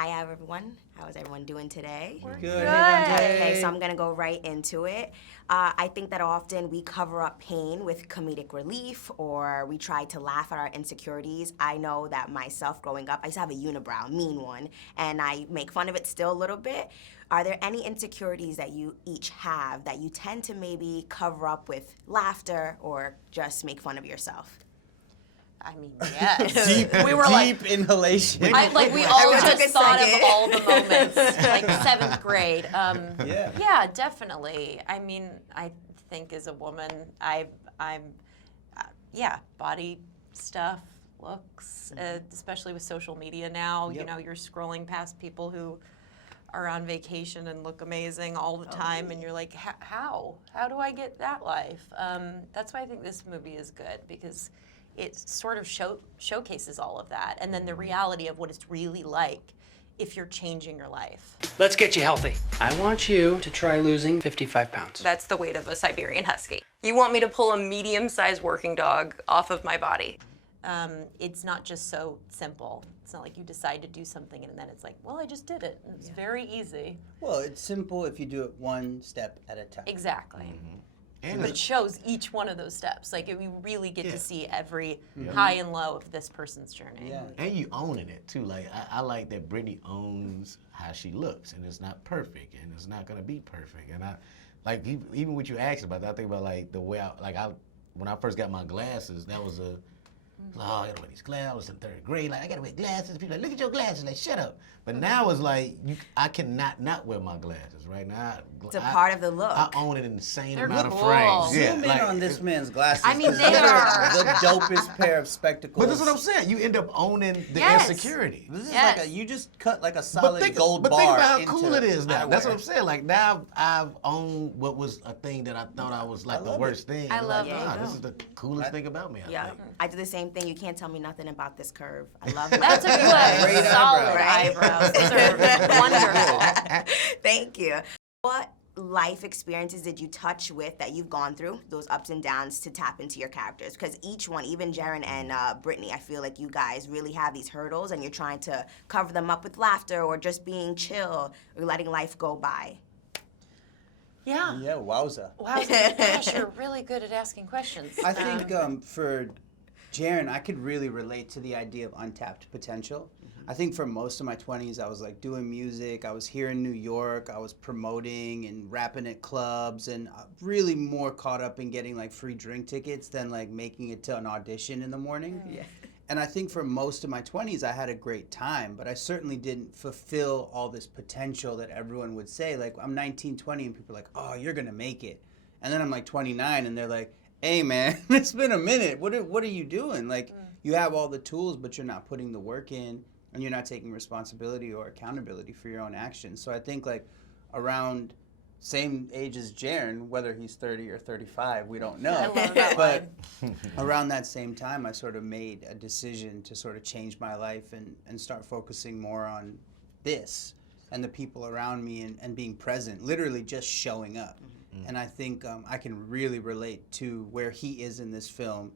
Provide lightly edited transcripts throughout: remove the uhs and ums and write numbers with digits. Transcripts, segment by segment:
Hi, everyone. How is everyone doing today? We're Good. Okay, so I'm gonna go right into it. I think that often we cover up pain with comedic relief, or we try to laugh at our insecurities. I know that myself growing up, I used to have a unibrow, mean one, and I make fun of it still a little bit. Are there any insecurities that you each have that you tend to maybe cover up with laughter or just make fun of yourself? I mean, yes. We were deep inhalation. we all just thought of all the moments, like 7th grade. Yeah, definitely. I mean, I think as a woman, I'm body stuff, looks, especially with social media now. Yep. You know, you're scrolling past people who are on vacation and look amazing all the time, and you're like, how do I get that life? That's why I think this movie is good, because it sort of showcases all of that, and then the reality of what it's really like if you're changing your life. Let's get you healthy. I want you to try losing 55 pounds. That's the weight of a Siberian Husky. You want me to pull a medium-sized working dog off of my body. It's not just so simple. It's not like you decide to do something and then it's like, well, I just did it. And it's very easy. Well, it's simple if you do it one step at a time. Exactly. Mm-hmm. But it shows each one of those steps. Like, we really get to see every high and low of this person's journey. Yeah. And you owning it too. Like I like that Brittany owns how she looks, and it's not perfect, and it's not gonna be perfect. And I like even what you asked about that, I think about like the way when I first got my glasses, that was oh, I gotta wear these glasses. I was in 3rd grade, like I gotta wear glasses. People like, look at your glasses, like shut up. But now it's like I cannot not wear my glasses right now. It's a part of the look. I own it in the same They're amount cool. of frames. Zoom in like, on this man's glasses. I mean, 'cause they they're are. the dopest pair of spectacles. But that's what I'm saying. You end up owning the Yes. insecurity. This is Yes. like you just cut like a solid gold but bar. think about how into cool it is now. That's what eyewear. I'm saying. Like now I've owned what was a thing that I thought I was like I the love worst thing. I I'm love like, it. nah, this is the coolest thing about me. I Yeah, think. I do the same thing. You can't tell me nothing about this curve. I love my That's a Great good, solid eyebrows. eyebrows. Those are wonderful. Thank you. What life experiences did you touch with that you've gone through, those ups and downs, to tap into your characters? Because each one, even Jaren and Brittany, I feel like you guys really have these hurdles and you're trying to cover them up with laughter or just being chill or letting life go by. Yeah. Yeah, wowza. Wow, gosh, you're really good at asking questions. I think for Jaren, I could really relate to the idea of untapped potential. I think for most of my 20s, I was like doing music. I was here in New York. I was promoting and rapping at clubs, and really more caught up in getting like free drink tickets than like making it to an audition in the morning. Yeah. And I think for most of my 20s, I had a great time, but I certainly didn't fulfill all this potential that everyone would say. Like, I'm 19, 20, and people are like, oh, you're going to make it. And then I'm like 29, and they're like, hey, man, it's been a minute. What are you doing? Like, you have all the tools, but you're not putting the work in, and you're not taking responsibility or accountability for your own actions. So I think, like, around same age as Jaren, whether he's 30 or 35, we don't know. I love that But around that same time, I sort of made a decision to sort of change my life and start focusing more on this and the people around me and being present, literally just showing up. And I think I can really relate to where he is in this film.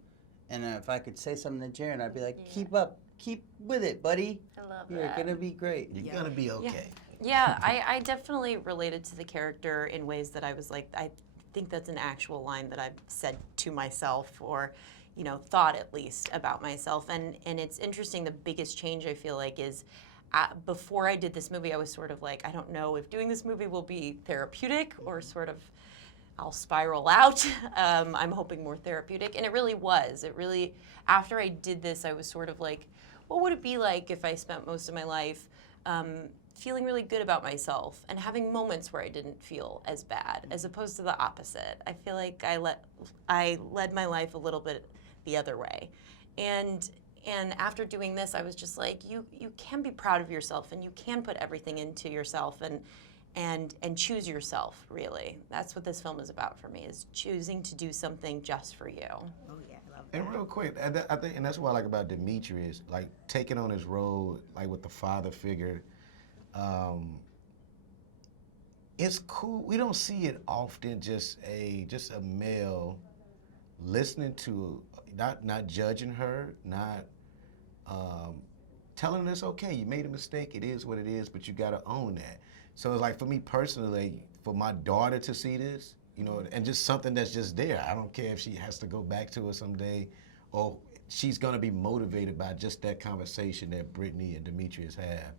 And if I could say something to Jaren, I'd be like, keep up, keep with it, buddy. I love You're that. going to be great. You're gonna be okay. Yeah, I definitely related to the character in ways that I was like, I think that's an actual line that I've said to myself, or, you know, thought at least about myself. And it's interesting, the biggest change I feel like is before I did this movie, I was sort of like, I don't know if doing this movie will be therapeutic or sort of I'll spiral out. I'm hoping more therapeutic. And it really was. It really, after I did this, I was sort of like, what would it be like if I spent most of my life feeling really good about myself and having moments where I didn't feel as bad, as opposed to the opposite. I feel like I led my life a little bit the other way. And after doing this, I was just like, you can be proud of yourself, and you can put everything into yourself and choose yourself, really. That's what this film is about for me, is choosing to do something just for you. Oh, yeah, I love that. And real quick, I think, and that's what I like about Demetrius, like taking on his role, like with the father figure. It's cool. We don't see it often. Just a male listening to, not judging her, not telling us, okay, you made a mistake, it is what it is, but you got to own that. So it's like, for me personally, for my daughter to see this, you know, and just something that's just there. I don't care if she has to go back to it someday, or she's going to be motivated by just that conversation that Brittany and Demetrius have.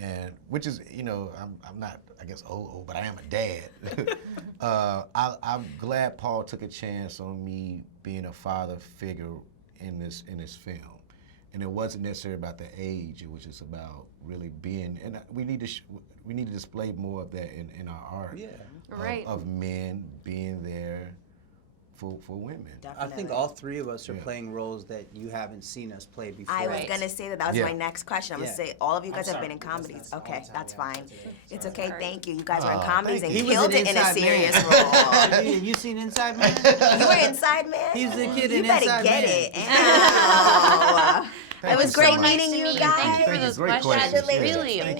And which is, you know, I'm not, I guess, old, but I am a dad. I'm glad Paul took a chance on me being a father figure in this film. And it wasn't necessarily about the age; it was just about really being. And we need to display more of that in our art. Yeah. Right. Of men being there for women. Definitely. I think all three of us are Yeah. playing roles that you haven't seen us play before. I was Right. gonna say that was Yeah. my next question. I'm Yeah. gonna say all of you guys have sorry, been in because comedies. that's all Okay, the time that's we have fine. today. It's Sorry. okay. Thank you. You guys were in Aw, comedies and He was killed an it in a Inside serious Man. role. Have you seen Inside Man? You were Inside Man. He was the kid You in better Inside get Man. it. Ow. Thank It was you so great much. meeting you guys. Thank you for Thank you. those Great questions. questions. Really Thank